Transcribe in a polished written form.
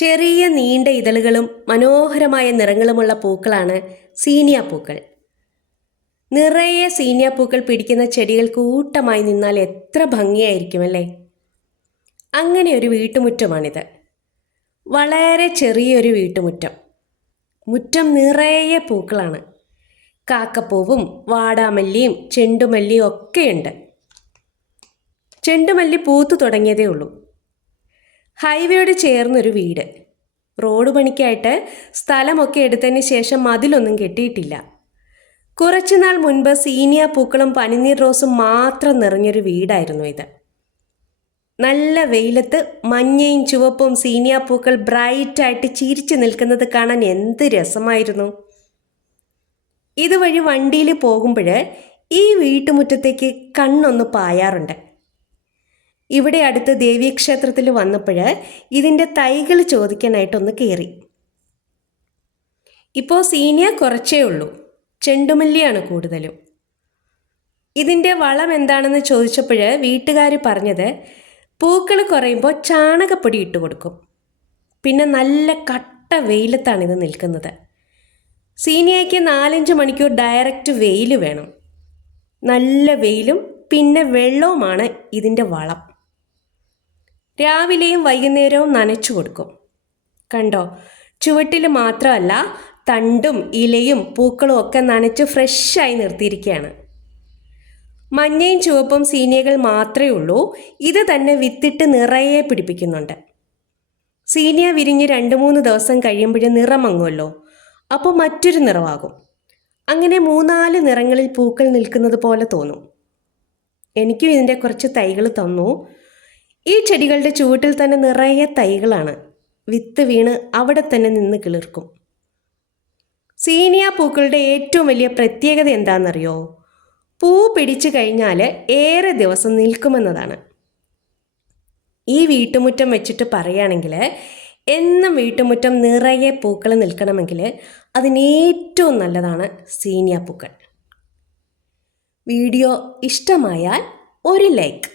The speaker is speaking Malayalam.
ചെറിയ നീണ്ട ഇതളുകളും മനോഹരമായ നിറങ്ങളുമുള്ള പൂക്കളാണ് സീനിയ പൂക്കൾ. നിറയെ സീനിയ പൂക്കൾ പിടിക്കുന്ന ചെടികൾ കൂട്ടമായി നിന്നാൽ എത്ര ഭംഗിയായിരിക്കും അല്ലേ? അങ്ങനെ ഒരു വീട്ടുമുറ്റമാണിത്. വളരെ ചെറിയൊരു വീട്ടുമുറ്റം. മുറ്റം നിറയെ പൂക്കളാണ്. കാക്കപ്പൂവും വാടാമല്ലിയും ചെണ്ടുമല്ലിയും ഒക്കെയുണ്ട്. ചെണ്ടുമല്ലി പൂത്തു തുടങ്ങിയതേ ഉള്ളൂ. ഹൈവേയോട് ചേർന്നൊരു വീട്. റോഡ് പണിക്കായിട്ട് സ്ഥലമൊക്കെ എടുത്തതിന് ശേഷം മതിലൊന്നും കെട്ടിയിട്ടില്ല. കുറച്ചുനാൾ മുൻപ് സീനിയ പൂക്കളും പനിനീർ റോസും മാത്രം നിറഞ്ഞൊരു വീടായിരുന്നു ഇത്. നല്ല വെയിലത്ത് മഞ്ഞയും ചുവപ്പും സീനിയ പൂക്കൾ ബ്രൈറ്റായിട്ട് ചിരിച്ചു നിൽക്കുന്നത് കാണാൻ എന്ത് രസമായിരുന്നു. ഇതുവഴി വണ്ടിയിൽ പോകുമ്പോൾ ഈ വീട്ടുമുറ്റത്തേക്ക് കണ്ണൊന്ന് പായാറുണ്ട്. ഇവിടെ അടുത്ത് ദേവീക്ഷേത്രത്തിൽ വന്നപ്പോൾ ഇതിൻ്റെ തൈകൾ ചോദിക്കാനായിട്ടൊന്ന് കയറി. ഇപ്പോൾ സീനിയ കുറച്ചേ ഉള്ളൂ, ചെണ്ടുമല്ലിയാണ് കൂടുതലും. ഇതിൻ്റെ വളം എന്താണെന്ന് ചോദിച്ചപ്പോൾ വീട്ടുകാർ പറഞ്ഞത് പൂക്കൾ കുറയുമ്പോൾ ചാണകപ്പൊടി ഇട്ട് കൊടുക്കും. പിന്നെ നല്ല കട്ട വെയിലത്താണ് ഇത് നിൽക്കുന്നത്. സീനിയയ്ക്ക് 4-5 മണിക്കൂർ ഡയറക്റ്റ് വെയിൽ വേണം. നല്ല വെയിലും പിന്നെ വെള്ളവുമാണ് ഇതിൻ്റെ വളം. രാവിലെയും വൈകുന്നേരവും നനച്ചു കൊടുക്കും. കണ്ടോ, ചുവട്ടിൽ മാത്രമല്ല തണ്ടും ഇലയും പൂക്കളും ഒക്കെ നനച്ച് ഫ്രഷായി നിർത്തിയിരിക്കുകയാണ്. മഞ്ഞയും ചുവപ്പും സീനിയകൾ മാത്രമേ ഉള്ളൂ. ഇത് തന്നെ വിത്തിട്ട് നിറയെ പിടിപ്പിക്കുന്നുണ്ട്. സീനിയ വിരിഞ്ഞ് 2-3 ദിവസം കഴിയുമ്പോൾ നിറമങ്ങുമല്ലോ, അപ്പോൾ മറ്റൊരു നിറമാകും. അങ്ങനെ 3-4 നിറങ്ങളിൽ പൂക്കൾ നിൽക്കുന്നത് പോലെ തോന്നും. എനിക്കും ഇതിൻ്റെ കുറച്ച് തൈകൾ തന്നു. ഈ ചെടികളുടെ ചുവട്ടിൽ തന്നെ നിറയെ തൈകളാണ്. വിത്ത് വീണ് അവിടെ തന്നെ നിന്ന് കിളിർക്കും. സീനിയ പൂക്കളുടെ ഏറ്റവും വലിയ പ്രത്യേകത എന്താണെന്നറിയോ? പൂ പിടിച്ചു കഴിഞ്ഞാൽ ഏറെ ദിവസം നിൽക്കുമെന്നതാണ്. ഈ വീട്ടുമുറ്റം വെച്ചിട്ട് പറയുകയാണെങ്കിൽ എന്നും വീട്ടുമുറ്റം നിറയെ പൂക്കൾ നിൽക്കണമെങ്കിൽ അതിനേറ്റവും നല്ലതാണ് സീനിയ പൂക്കൾ. വീഡിയോ ഇഷ്ടമായാൽ ഒരു ലൈക്ക്.